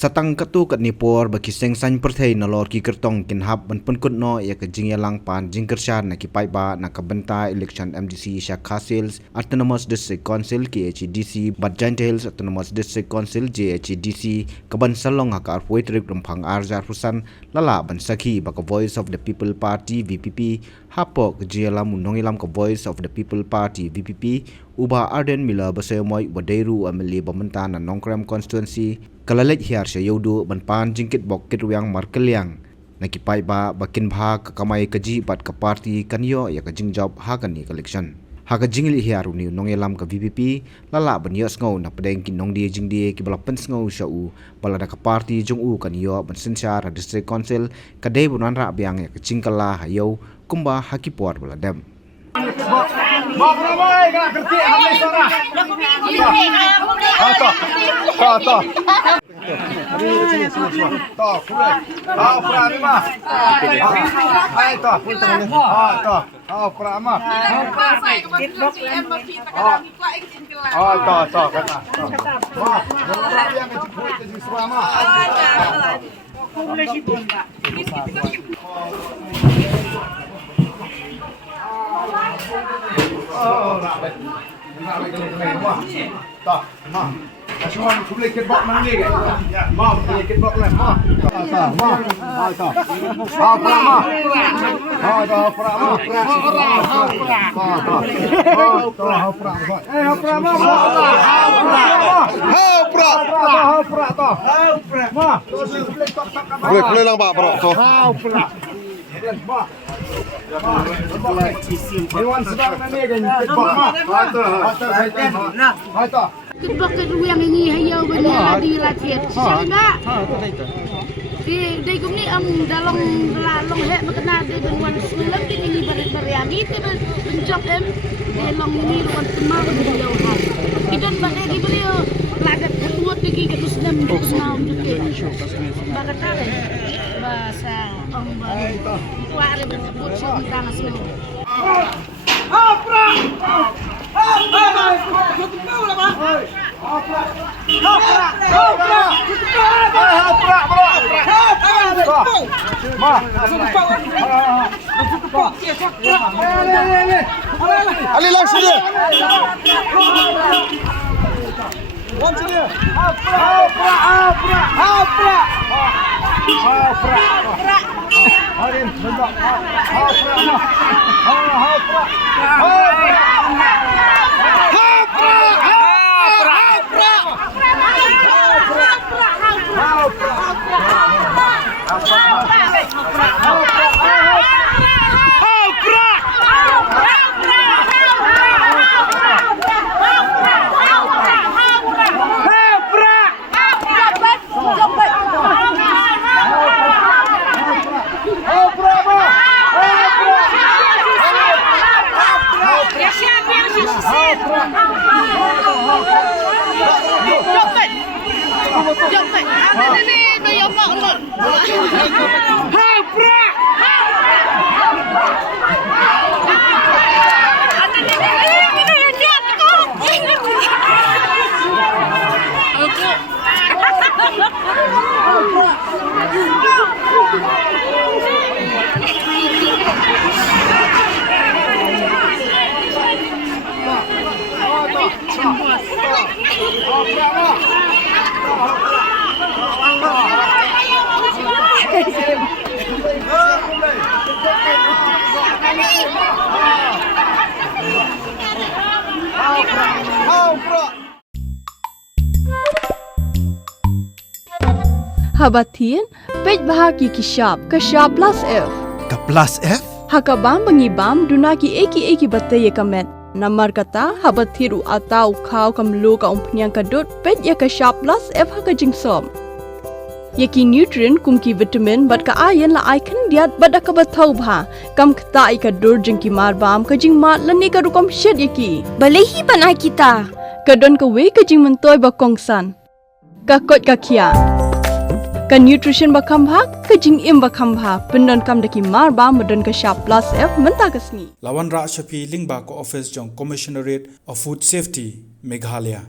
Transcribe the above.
Satang katu kat Nipor bagi sengsan perthai nalor ki kertong kinhap ban penkut no ya ke Jingkylla pan jingkershan na ki paiba na ka benta election MDC Shak Khasils Autonomous District Council KHDC Badjan Hills Autonomous District Council JHDC kaban salong ha ka arpoi trip rumpang arjar husan lala ban sakhi ba ka Voice of the People Party VPP hapo ke Jingkylla munongilam ka Voice of the People Party VPP uba Arden Mila basayomoy wadairu ameli bamenta na Longkmie constituency kalalet hiar sa Ïewduh ban pan jingkit bok Kyrwoh markeliang nakipai ba bakin bha kamai kaji bat ka party kanyo ya ka jingjob ha kan ni election ha ka jingli hiar uni nongelam ka VPP lala ban yos ngau na pedeng kin nongdi jingdi ki bala Pynsngew sa u bala da ka party jong u kan yo ban sinchar district council ka dei Wanrah Biang ya ka Jingkylla hayo kumba hakipor bala dem Mak ramai kena kerti habis suara. Toh. Toh, boleh. Pera lima. Hai toh. Pera mah. Toh kata. Wah, orang yang kecil jadi suama. Tak, ma. Cuma boleh kitbok mana ni kan? Ma, boleh kitbok lah, ma. Tak. Boleh lang pak bro. Iwan sedang nani kan? Kedok kedua yang ini hayau benar di latihan. Siapa? Di kumi dalam hek makna di benwan sulam di ini beriani itu benjok di long ini ruang temar di jauhan. Idan badai di beliau ladat ketua pergi ke Muslim di Pynsngew juga. Bagaimana? Bahasa orang baru. Kuat bersebut tentang semua. Ali langsung dia. Habatin, pej bahagi kishap plus F. Ka plus F? Hakabam bangibam dunaki eki batay kamet. Namar kata habatiru atau kau kamlu ka umpnyang kadut pej ya kishap plus F haka jingsom. Yaki nutrient kumki vitamin bat ka ayan la icon diat bat ka batau bha kam kta ikadur jingki marbam ka jingmat lani ka rukom shed yaki. Balehi banai kita. Kadon ka we ka jing mentoy ba kongsan. Ka kot ka kia. Ka nutrition bakam bhag ka jing im bakam bha pendon kam daki mar ba modon ka sharp plus F menta kasni Wanrah shapi lingba ko office jong commissionerate of food safety Meghalaya